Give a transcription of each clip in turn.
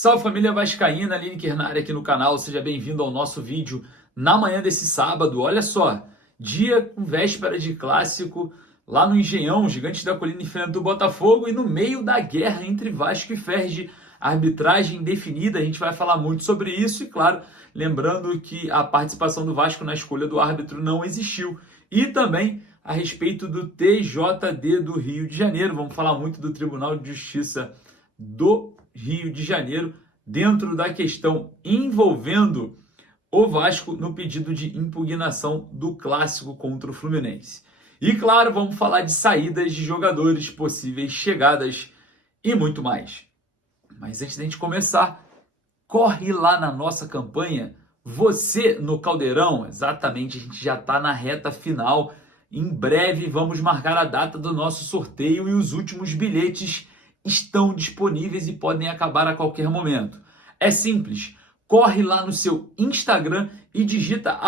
Salve família vascaína, Lineker na área aqui no canal, seja bem-vindo ao nosso vídeo na manhã desse sábado. Olha só, dia com véspera de clássico, lá no Engenhão, o Gigante da Colina enfrenta o Botafogo e no meio da guerra entre Vasco e Ferdi, arbitragem definida, a gente vai falar muito sobre isso e claro, lembrando que a participação do Vasco na escolha do árbitro não existiu. E também a respeito do TJD do Rio de Janeiro, vamos falar muito do Tribunal de Justiça do Rio de Janeiro, dentro da questão envolvendo o Vasco no pedido de impugnação do clássico contra o Fluminense. E claro, vamos falar de saídas de jogadores, possíveis chegadas e muito mais. Mas antes da gente começar, corre lá na nossa campanha, você no Caldeirão, exatamente, a gente já está na reta final. Em breve vamos marcar a data do nosso sorteio e os últimos bilhetes estão disponíveis e podem acabar a qualquer momento. É simples, corre lá no seu Instagram e digita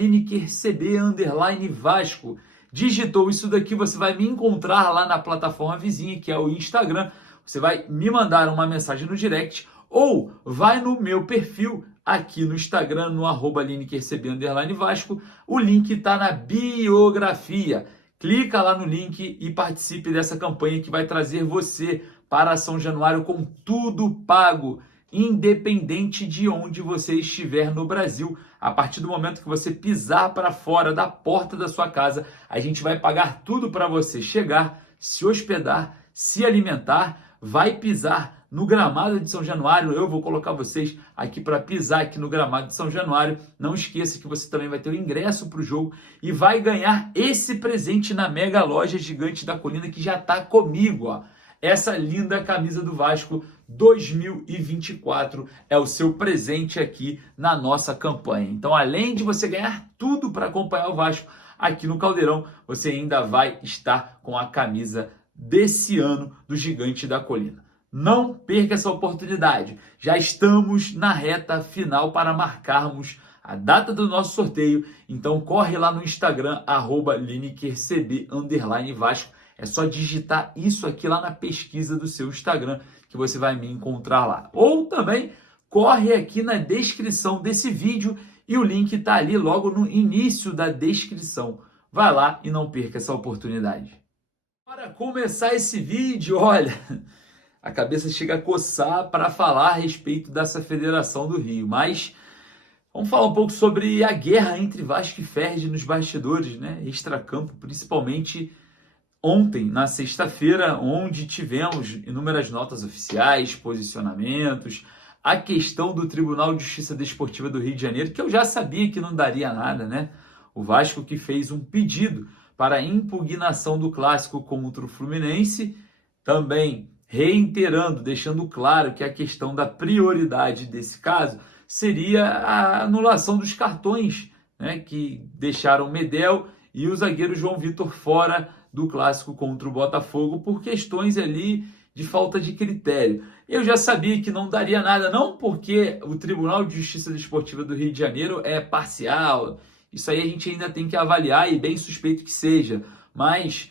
@linekercb_Vasco. Digitou isso daqui, você vai me encontrar lá na plataforma vizinha, que é o Instagram. Você vai me mandar uma mensagem no direct ou vai no meu perfil aqui no Instagram, no @linekercb_Vasco. O link está na biografia. Clica lá no link e participe dessa campanha que vai trazer você para São Januário com tudo pago, independente de onde você estiver no Brasil. A partir do momento que você pisar para fora da porta da sua casa, a gente vai pagar tudo para você chegar, se hospedar, se alimentar, vai pisar no gramado de São Januário. Eu vou colocar vocês aqui para pisar aqui no gramado de São Januário. Não esqueça que você também vai ter o ingresso para o jogo e vai ganhar esse presente na mega loja Gigante da Colina que já está comigo, ó. Essa linda camisa do Vasco 2024 é o seu presente aqui na nossa campanha. Então, além de você ganhar tudo para acompanhar o Vasco aqui no Caldeirão, você ainda vai estar com a camisa desse ano do Gigante da Colina. Não perca essa oportunidade. Já estamos na reta final para marcarmos a data do nosso sorteio. Então corre lá no Instagram, @linekercb_Vasco. É só digitar isso aqui lá na pesquisa do seu Instagram que você vai me encontrar lá. Ou também corre aqui na descrição desse vídeo e o link está ali logo no início da descrição. Vai lá e não perca essa oportunidade. Para começar esse vídeo, olha, a cabeça chega a coçar para falar a respeito dessa Federação do Rio, mas vamos falar um pouco sobre a guerra entre Vasco e Ferdi nos bastidores, né? Extracampo, principalmente ontem, na sexta-feira, onde tivemos inúmeras notas oficiais, posicionamentos, a questão do Tribunal de Justiça Desportiva do Rio de Janeiro, que eu já sabia que não daria nada, né? O Vasco que fez um pedido para a impugnação do clássico contra o Fluminense, também reiterando, deixando claro que a questão da prioridade desse caso seria a anulação dos cartões, né, que deixaram Medel e o zagueiro João Vitor fora do clássico contra o Botafogo por questões ali de falta de critério. Eu já sabia que não daria nada, não porque o Tribunal de Justiça Desportiva do Rio de Janeiro é parcial, isso aí a gente ainda tem que avaliar e bem suspeito que seja, mas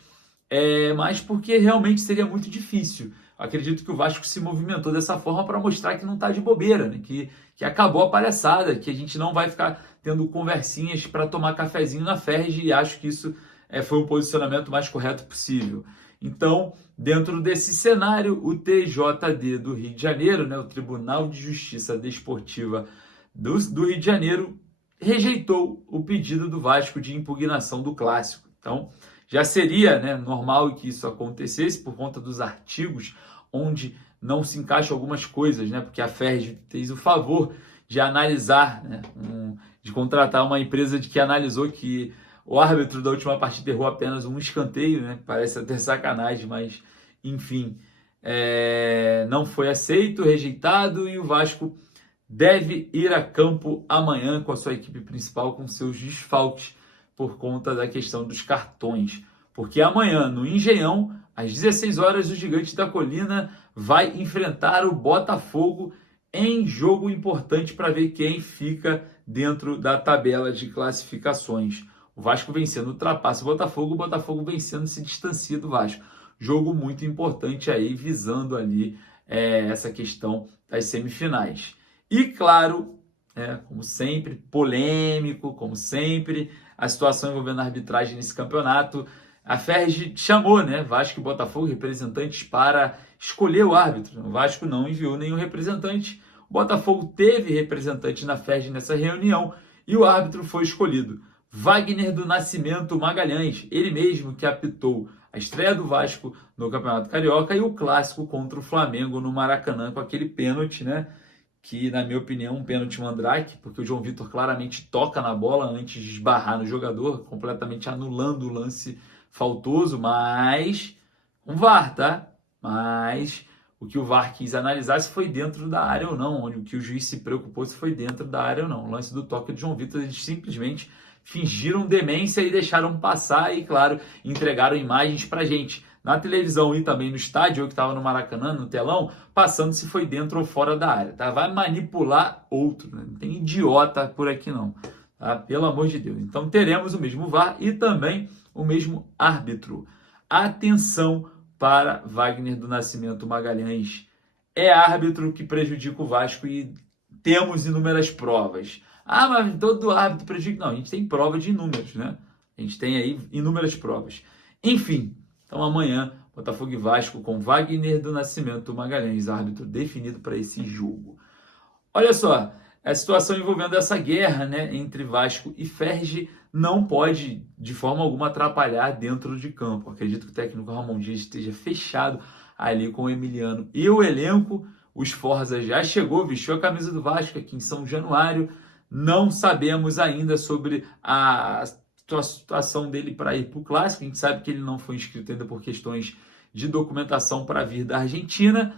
porque realmente seria muito difícil. Acredito que o Vasco se movimentou dessa forma para mostrar que não está de bobeira, né? que acabou a palhaçada, que a gente não vai ficar tendo conversinhas para tomar cafezinho na Ferdi, e acho que isso foi o posicionamento mais correto possível. Então, dentro desse cenário, o TJD do Rio de Janeiro, né, o Tribunal de Justiça Desportiva do Rio de Janeiro, rejeitou o pedido do Vasco de impugnação do clássico. Então, já seria, né, normal que isso acontecesse por conta dos artigos onde não se encaixam algumas coisas, né, porque a Ferdi fez o favor de analisar, né, de contratar uma empresa que analisou que o árbitro da última partida errou apenas um escanteio, né, parece até sacanagem, mas enfim, não foi aceito, rejeitado, e o Vasco deve ir a campo amanhã com a sua equipe principal, com seus desfalques, por conta da questão dos cartões. Porque amanhã, no Engenhão, às 16 horas, o Gigante da Colina vai enfrentar o Botafogo em jogo importante para ver quem fica dentro da tabela de classificações. O Vasco vencendo ultrapassa o Botafogo vencendo se distancia do Vasco. Jogo muito importante aí, visando ali essa questão das semifinais. E claro, como sempre, polêmico, como sempre, a situação envolvendo a arbitragem nesse campeonato. A Ferg chamou, Vasco e Botafogo, representantes para escolher o árbitro. O Vasco não enviou nenhum representante. O Botafogo teve representante na Ferg nessa reunião e o árbitro foi escolhido. Wagner do Nascimento Magalhães, ele mesmo que apitou a estreia do Vasco no Campeonato Carioca e o clássico contra o Flamengo no Maracanã com aquele pênalti, que na minha opinião um pênalti mandrake, porque o João Vitor claramente toca na bola antes de esbarrar no jogador, completamente anulando o lance faltoso, mas um VAR, tá? Mas o que o VAR quis analisar se foi dentro da área ou não, onde o que o juiz se preocupou se foi dentro da área ou não. O lance do toque de João Vitor, eles simplesmente fingiram demência e deixaram passar e, claro, entregaram imagens pra gente na televisão e também no estádio, eu que estava no Maracanã, no telão, passando se foi dentro ou fora da área, tá? Vai manipular outro, Não tem idiota por aqui não, tá? Pelo amor de Deus. Então teremos o mesmo VAR e também o mesmo árbitro. Atenção para Wagner do Nascimento Magalhães. É árbitro que prejudica o Vasco e temos inúmeras provas. Ah, mas todo árbitro prejudica. Não, a gente tem prova de inúmeros, A gente tem aí inúmeras provas. Enfim, então amanhã, Botafogo e Vasco com Wagner do Nascimento Magalhães, árbitro definido para esse jogo. Olha só, a situação envolvendo essa guerra, entre Vasco e Ferg não pode de forma alguma atrapalhar dentro de campo. Acredito que o técnico Ramon Dias esteja fechado ali com o Emiliano e o elenco. O Sforza já chegou, vestiu a camisa do Vasco aqui em São Januário. Não sabemos ainda sobre a situação dele para ir para o Clássico. A gente sabe que ele não foi inscrito ainda por questões de documentação para vir da Argentina,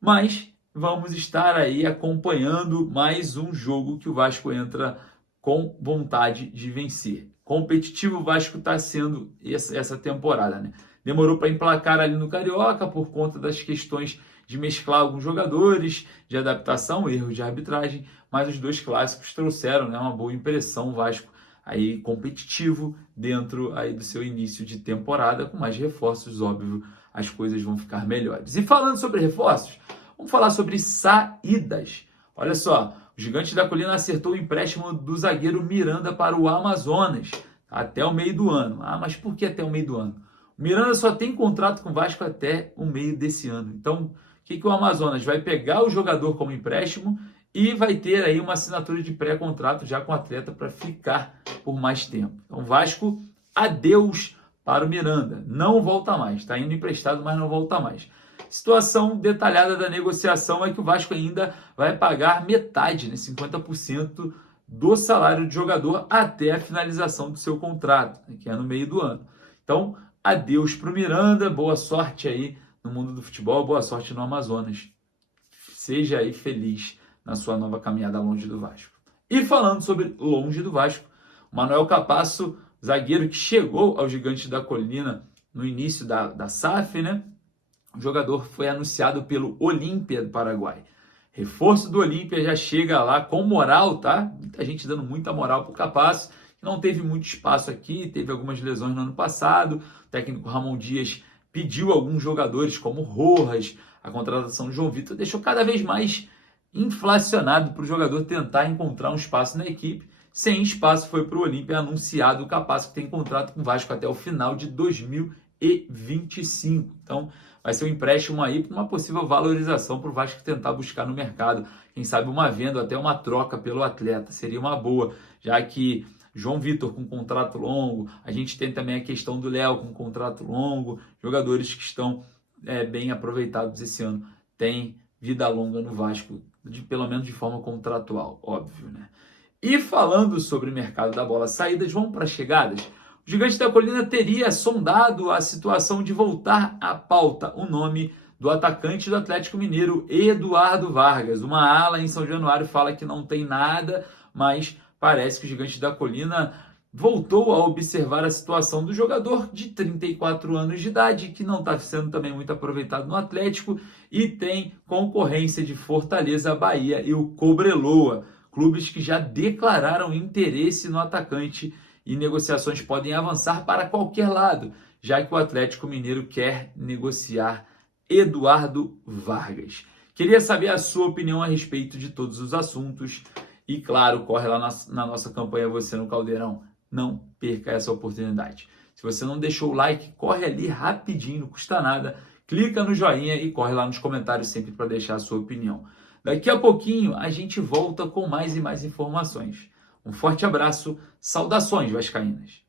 mas vamos estar aí acompanhando mais um jogo que o Vasco entra com vontade de vencer. Competitivo o Vasco está sendo essa temporada, Demorou para emplacar ali no Carioca por conta das questões de mesclar alguns jogadores, de adaptação, erros de arbitragem, mas os dois clássicos trouxeram uma boa impressão. O Vasco aí competitivo dentro aí do seu início de temporada, com mais reforços, óbvio, as coisas vão ficar melhores. E falando sobre reforços, vamos falar sobre saídas. Olha só, o Gigante da Colina acertou o empréstimo do zagueiro Miranda para o Amazonas até o meio do ano. Ah, mas por que até o meio do ano? O Miranda só tem contrato com o Vasco até o meio desse ano. Então, o que o Amazonas vai pegar o jogador como empréstimo e vai ter aí uma assinatura de pré-contrato já com o atleta para ficar por mais tempo. Então, Vasco, adeus para o Miranda. Não volta mais. Está indo emprestado, mas não volta mais. Situação detalhada da negociação é que o Vasco ainda vai pagar metade, 50% do salário de jogador até a finalização do seu contrato, que é no meio do ano. Então, adeus para o Miranda, boa sorte aí no mundo do futebol, boa sorte no Amazonas. Seja aí feliz na sua nova caminhada longe do Vasco. E falando sobre longe do Vasco, o Manuel Capasso, zagueiro que chegou ao Gigante da Colina no início da SAF, O jogador foi anunciado pelo Olímpia do Paraguai. Reforço do Olímpia já chega lá com moral, tá? Muita gente dando muita moral pro Capasso, que não teve muito espaço aqui, teve algumas lesões no ano passado. O técnico Ramon Dias pediu alguns jogadores como Rojas, a contratação de João Vitor, deixou cada vez mais inflacionado para o jogador tentar encontrar um espaço na equipe. Sem espaço foi para o Olímpia anunciado o Capasso, que tem contrato com o Vasco até o final de 2025. Então, vai ser um empréstimo aí para uma possível valorização para o Vasco tentar buscar no mercado. Quem sabe uma venda, até uma troca pelo atleta. Seria uma boa, já que João Vitor com contrato longo, a gente tem também a questão do Léo com contrato longo, jogadores que estão bem aproveitados esse ano, tem vida longa no Vasco, pelo menos de forma contratual, óbvio, E falando sobre o mercado da bola saídas, vamos para as chegadas. O Gigante da Colina teria sondado a situação de voltar à pauta o nome do atacante do Atlético Mineiro, Eduardo Vargas. Uma ala em São Januário fala que não tem nada, mas parece que o Gigante da Colina voltou a observar a situação do jogador de 34 anos de idade, que não está sendo também muito aproveitado no Atlético, e tem concorrência de Fortaleza, Bahia e o Cobreloa, clubes que já declararam interesse no atacante, e negociações podem avançar para qualquer lado, já que o Atlético Mineiro quer negociar Eduardo Vargas. Queria saber a sua opinião a respeito de todos os assuntos. E claro, corre lá na nossa campanha Você no Caldeirão. Não perca essa oportunidade. Se você não deixou o like, corre ali rapidinho, não custa nada. Clica no joinha e corre lá nos comentários sempre para deixar a sua opinião. Daqui a pouquinho a gente volta com mais e mais informações. Um forte abraço, saudações vascaínas!